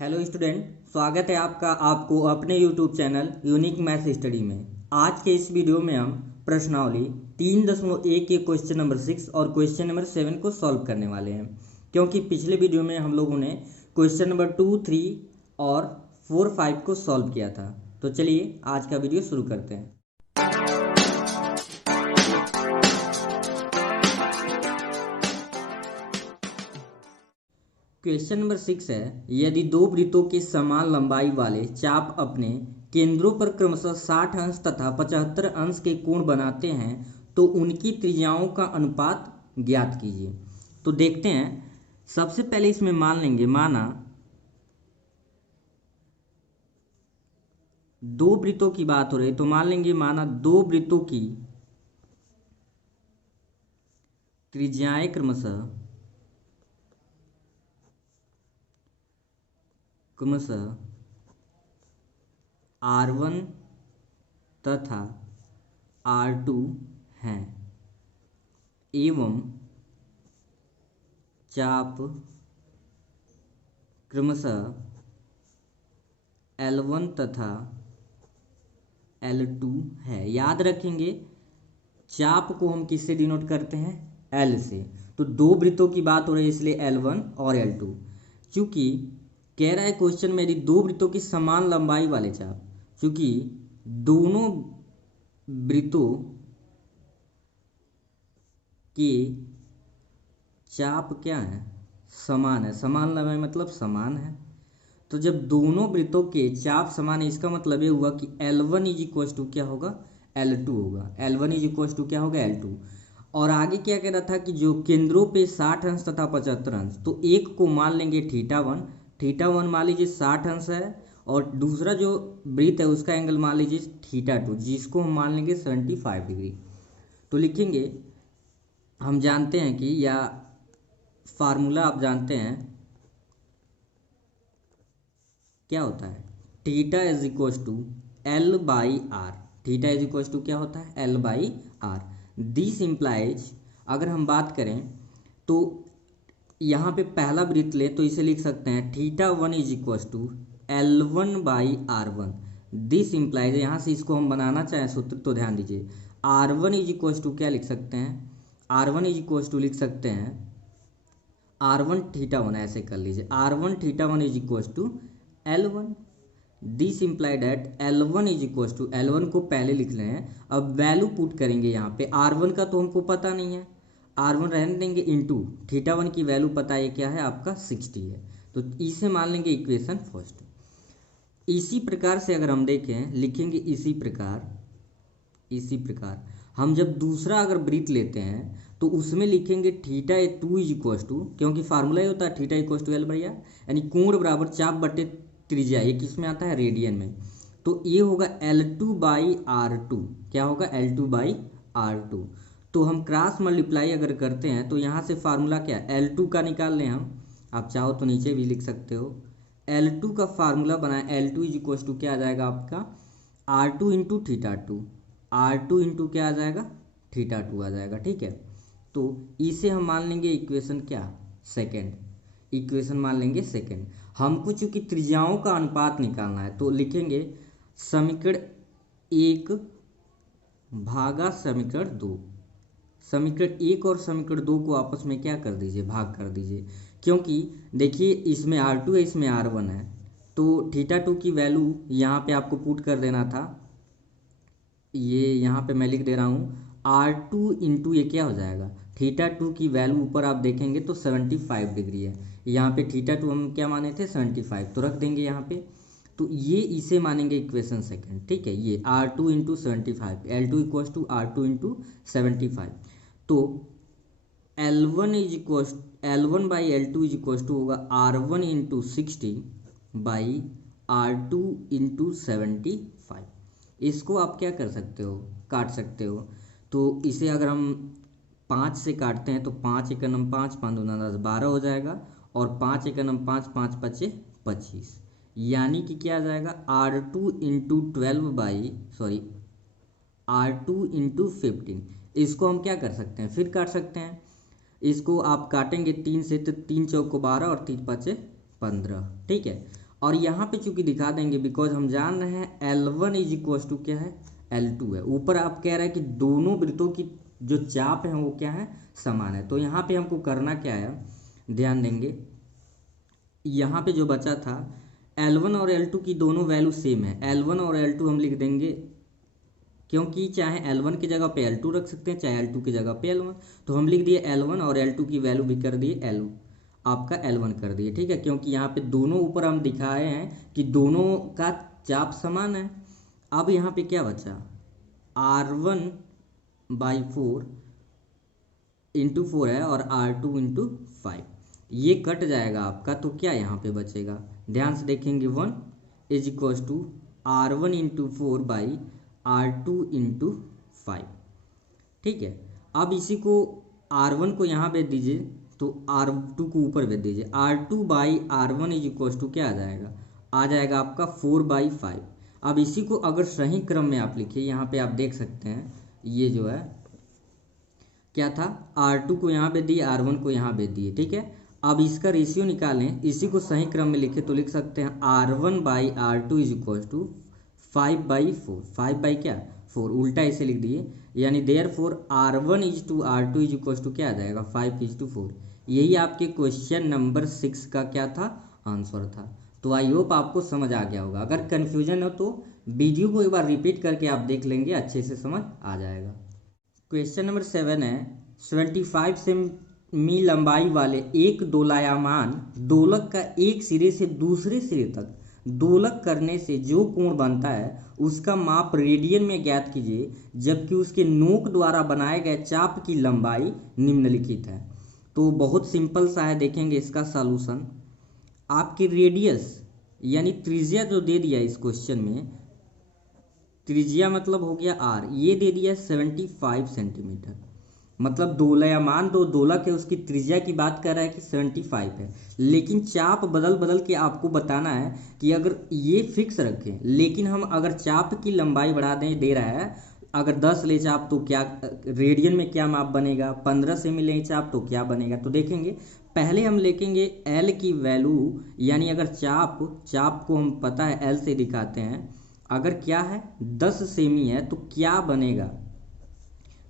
Hello student, स्वागत है आपको अपने YouTube channel unique maths study में। आज के इस वीडियो में हम प्रश्नावली 3.1 के क्वेश्चन नंबर 6 और क्वेश्चन नंबर 7 को सॉल्व करने वाले हैं, क्योंकि पिछले वीडियो में हम लोगों ने क्वेश्चन नंबर 2, 3 और 4, 5 को सॉल्व किया था। तो चलिए आज का वीडियो शुरू करते हैं। क्वेश्चन नंबर 6 है, यदि दो वृत्तों के समान लंबाई वाले चाप अपने केंद्रों पर क्रमशः 60 अंश तथा 75 अंश के कोण बनाते हैं तो उनकी त्रिज्याओं का अनुपात ज्ञात कीजिए। तो देखते हैं, सबसे पहले इसमें मान लेंगे, माना दो वृत्तों की बात हो रही है तो मान लेंगे, माना दो वृत्तों की त्रिज्याएं क्रमशः R1 तथा R2 हैं एवं चाप क्रमशः L1 तथा L2 है। याद रखेंगे, चाप को हम किससे डिनोट करते हैं? L से। तो दो वृत्तों की बात हो रही है इसलिए L1 और L2। चूंकि कह रहा है क्वेश्चन में यदि दो वृत्तों की समान लंबाई वाले चाप, चूंकि दोनों वृत्तों के चाप क्या है? समान है। समान लंबाई मतलब समान है। तो जब दोनों वृत्तों के चाप समान है, इसका मतलब ये हुआ कि L1 इज इक्वल टू क्या होगा? L2 होगा। L1 इज इक्वल टू क्या होगा? L2। और आगे क्या कह रहा था कि जो केंद्रों पे 60 अंश तथा 75 अंश, तो एक को मान लेंगे थीटा वन मान लीजिए 60 अंश है, और दूसरा जो वृत्त है उसका एंगल मान लीजिए थीटा2, जिसको हम मान लेंगे 75 डिग्री। तो लिखेंगे, हम जानते हैं कि, या फार्मूला आप जानते हैं क्या होता है? Theta is equal to L by R. Theta is equal to क्या होता है? L by R. This implies, अगर हम बात करें तो यहाँ पे पहला वृत्त ले तो इसे लिख सकते हैं θ1 is equal to L1 by R1। This implies, यहाँ से इसको हम बनाना चाहें सूत्र तो ध्यान दीजिए, R1 इज इक्वल टू क्या लिख सकते हैं? R1 इज इक्वल टू लिख सकते हैं R1 θ1, ऐसे कर लीजिए, R1 θ1 is equal to L1। This implied at L1 is equal to, L1 को पहले लिख रहे हैं, अब वैल्यू पुट करेंगे यहाँ पे। R1 का तो हमको पता नहीं है, R1 रहने देंगे, इंटू θ1 की वैल्यू पता है क्या है आपका? 60 है। तो इसे मान लेंगे इक्वेशन फर्स्ट। इसी प्रकार से अगर हम देखें, लिखेंगे इसी प्रकार हम जब दूसरा अगर वृत्त लेते हैं तो उसमें लिखेंगे θ2 इज इक्वल टू, क्योंकि फार्मूला ही होता है θ equal to L by R, यानी कोण बराबर चाप बटे त्रिज्या। ये किस में आता है? रेडियन में। तो ये होगा L2 बाई R2। क्या होगा? L2 by R2। तो हम क्रॉस मल्टीप्लाई अगर करते हैं तो यहाँ से फार्मूला क्या है? L2 का निकाल लें हम, आप चाहो तो नीचे भी लिख सकते हो। L2 का फार्मूला बनाए, L2 इज इक्वल टू क्या आ जाएगा आपका? R2 into θ2। R2 इंटू क्या आ जाएगा? θ2 आ जाएगा। ठीक है, तो इसे हम मान लेंगे इक्वेशन क्या? सेकेंड। इक्वेशन मान लेंगे सेकेंड। हमको चूंकि त्रिज्याओं का अनुपात निकालना है तो लिखेंगे समीकरण 1 भागा समीकरण 2। समीकरण 1 और समीकरण 2 को आपस में क्या कर दीजिए? भाग कर दीजिए। क्योंकि देखिए, इसमें R2 है, इसमें R1 है, तो θ2 की वैल्यू यहाँ पे आपको पुट कर देना था। ये यहाँ पे मैं लिख दे रहा हूँ, R2 इंटू ये क्या हो जाएगा? θ2 की वैल्यू ऊपर आप देखेंगे तो 75 डिग्री है। यहाँ पे θ2 हम क्या माने थे? 75, तो रख देंगे यहाँ पे। तो ये इसे मानेंगे इक्वेशन सेकंड। ठीक है, ये R2 into 75, L2 equal to R2 into 75। तो L1 by L2 is equal to होगा R1 into 60 by R2 into 75। इसको आप क्या कर सकते हो? काट सकते हो। तो इसे अगर हम 5 से काटते हैं तो 5 एकम 5, 5 दूना 10, 12 हो जाएगा, और 5 एकम 5, 5 पचे 25, यानी कि क्या आ जाएगा? R2 into 12 by R2 into 15। इसको हम क्या कर सकते हैं? फिर काट सकते हैं। इसको आप काटेंगे 3 से तो 3 चौको 12 और 3 पाँचे 15। ठीक है, और यहाँ पे चूंकि दिखा देंगे बिकॉज हम जान रहे हैं L1 इज इक्वल टू क्या है, L2 है। ऊपर आप कह रहे हैं कि दोनों वृत्तों की जो चाप है वो क्या है, समान है। तो यहाँ पे हमको करना क्या है, ध्यान देंगे, यहाँ पे जो बचा था L1 और L2 की दोनों वैल्यू सेम है। L1 और L2 हम लिख देंगे, क्योंकि चाहे L1 की जगह पे L2 रख सकते हैं, चाहे L2 की जगह पे L1। तो हम लिख दिए L1 और L2 की वैल्यू भी कर दिए आपका L1 कर दिए, ठीक है। क्योंकि यहाँ पे दोनों ऊपर हम दिखाए हैं कि दोनों का चाप समान है। अब यहाँ पे क्या बचा, R1/4 इंटू 4 है और R2 इंटू 5, ये कट जाएगा आपका। तो क्या यहाँ पे बचेगा, ध्यान से देखेंगे, 1 is equal to R1 into 4/R2 into 5, ठीक है। अब इसी को R1 को यहाँ भेज दीजिए तो R2 को ऊपर भेज दीजिए। R2/R1 इज इक्वल टू क्या आ जाएगा आपका 4/5। अब इसी को अगर सही क्रम में आप लिखिए, यहाँ पे आप देख सकते हैं ये जो है क्या था, R2 को यहाँ भेज दिए, R1 को यहाँ भेज दिए, ठीक है। अब इसका रेशियो निकालें, इसी को सही क्रम में लिखे तो लिख सकते हैं R1/R2 इज इक्वल टू 5/4, 5/4, उल्टा इसे लिख दिए, यानी therefore R1 is to R2 is equal to क्या आ जाएगा, 5:4। यही आपके क्वेश्चन नंबर 6 का क्या था, आंसर था। तो आई होप आपको समझ आ गया होगा। अगर कन्फ्यूजन हो तो वीडियो को एक बार रिपीट करके आप देख लेंगे, अच्छे से समझ आ जाएगा। क्वेश्चन नंबर 7 है, 75 सेमी लंबाई वाले एक दोलायमान दोलक का एक सिरे से दूसरे सिरे तक दोलक करने से जो कोण बनता है उसका माप रेडियन में ज्ञात कीजिए, जबकि उसके नोक द्वारा बनाए गए चाप की लंबाई निम्नलिखित है। तो बहुत सिंपल सा है, देखेंगे इसका सॉल्यूशन। आपकी रेडियस यानी त्रिज्या जो दे दिया इस क्वेश्चन में, त्रिज्या मतलब हो गया R, ये दे दिया 75 सेंटीमीटर, मतलब दोलयमान दो दोलक है उसकी त्रिज्या की बात कर रहा है कि 75 है। लेकिन चाप बदल बदल के आपको बताना है कि अगर ये फिक्स रखें, लेकिन हम अगर चाप की लंबाई बढ़ा दें, दे रहा है अगर 10 ले चाप तो क्या रेडियन में क्या माप बनेगा, 15 से मिले चाप तो क्या बनेगा। तो देखेंगे, पहले हम लिखेंगे L की वैल्यू, यानी अगर चाप को हम पता है L से दिखाते हैं, अगर क्या है 10 सेमी है तो क्या बनेगा,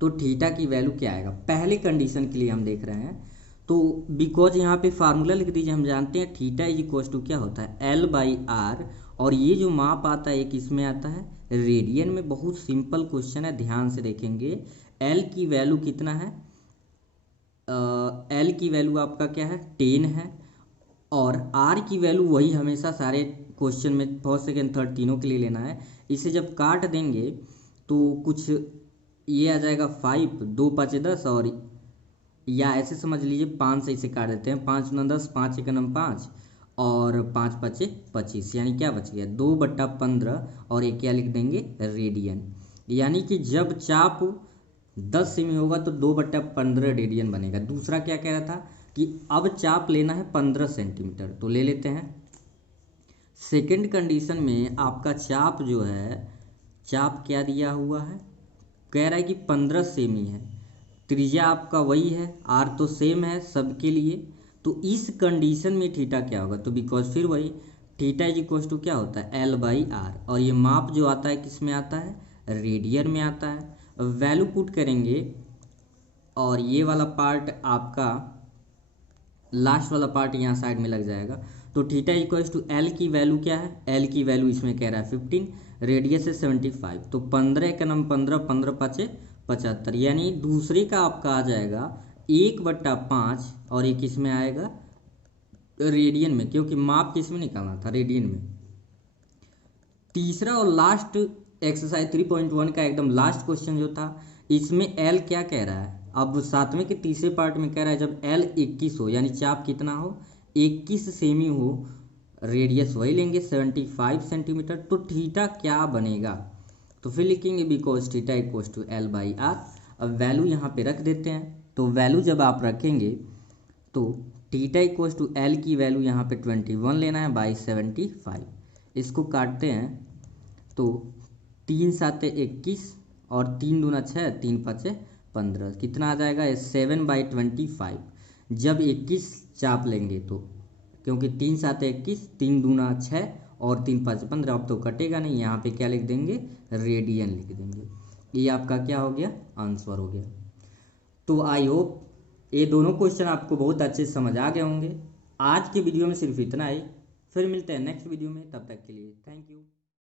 तो थीटा की वैल्यू क्या आएगा। पहले कंडीशन के लिए हम देख रहे हैं, तो बिकॉज यहाँ पे फार्मूला लिख दीजिए, हम जानते हैं थीटा इज इक्वल टू क्या होता है, L/R, और ये जो माप आता है ये किस में आता है, रेडियन में। बहुत सिंपल क्वेश्चन है, ध्यान से देखेंगे। L की वैल्यू कितना है, L की वैल्यू आपका क्या है, 10 है, और R की वैल्यू वही हमेशा सारे क्वेश्चन में फर्स्ट सेकेंड थर्ड तीनों के लिए लेना है। इसे जब काट देंगे तो कुछ ये आ जाएगा 5, 2 5 10, और या ऐसे समझ लीजिए 5 से इसे काट देते हैं, 5 9 10, 5 1 9 5 और 5 5 25, यानी क्या बच गया 2/15, और एक क्या लिख देंगे, रेडियन। यानी कि जब चाप 10 सेमी होगा तो 2/15 रेडियन बनेगा। दूसरा क्या कह रहा था कि अब चाप लेना है 15 सेंटीमीटर, तो ले लेते हैं। सेकंड कंडीशन में आपका चाप जो है, चाप क्या दिया हुआ है, कह रहा है कि 15 सेमी है, त्रिज्या आपका वही है, R तो सेम है सबके लिए। तो इस कंडीशन में थीटा क्या होगा, तो बिकॉज फिर वही थीटा इज इक्वल टू क्या होता है, L/R, और ये माप जो आता है किस में आता है, रेडियन में आता है। वैल्यू पुट करेंगे और ये वाला पार्ट आपका लास्ट वाला पार्ट यहाँ साइड में लग जाएगा। तो थीटा इक्वल टू L की वैल्यू क्या है, L की वैल्यू इसमें कह रहा है 15, रेडियस है 75, तो 15 का नम 15, 15 5 75, यानी दूसरे का आपका आ जाएगा 1/5, और एक इसमें आएगा रेडियन में, क्योंकि माप किस में निकालना था, रेडियन में। तीसरा और लास्ट एक्सरसाइज 3.1 का एकदम लास्ट क्वेश्चन जो था, इसमें L क्या कह रहा है, अब सातवें के तीसरे पार्ट में कह रहा है जब L 21 हो, यानी चाप कितना हो, 21 सेमी हो, रेडियस वही लेंगे 75 सेंटीमीटर, तो थीटा क्या बनेगा, तो फिर लिखेंगे because theta equal to L/R। अब वैल्यू यहाँ पे रख देते हैं, तो वैल्यू जब आप रखेंगे तो थीटा इक्वल टू L की वैल्यू यहाँ पे 21 लेना है बाई 75, इसको काटते हैं तो 3 7 21 और 3 दूना 6, 3 5 15, कितना आ जाएगा 7/25। जब 21 चाप लेंगे तो क्योंकि 3 7 21, 3 दूना 6 और 3 5 15, अब तो कटेगा नहीं। यहाँ पे क्या लिख देंगे, रेडियन लिख देंगे। ये आपका क्या हो गया, आंसर हो गया। तो आई होप ये दोनों क्वेश्चन आपको बहुत अच्छे से समझ आ गए होंगे। आज के वीडियो में सिर्फ इतना ही, फिर मिलते हैं नेक्स्ट वीडियो में, तब तक के लिए थैंक यू।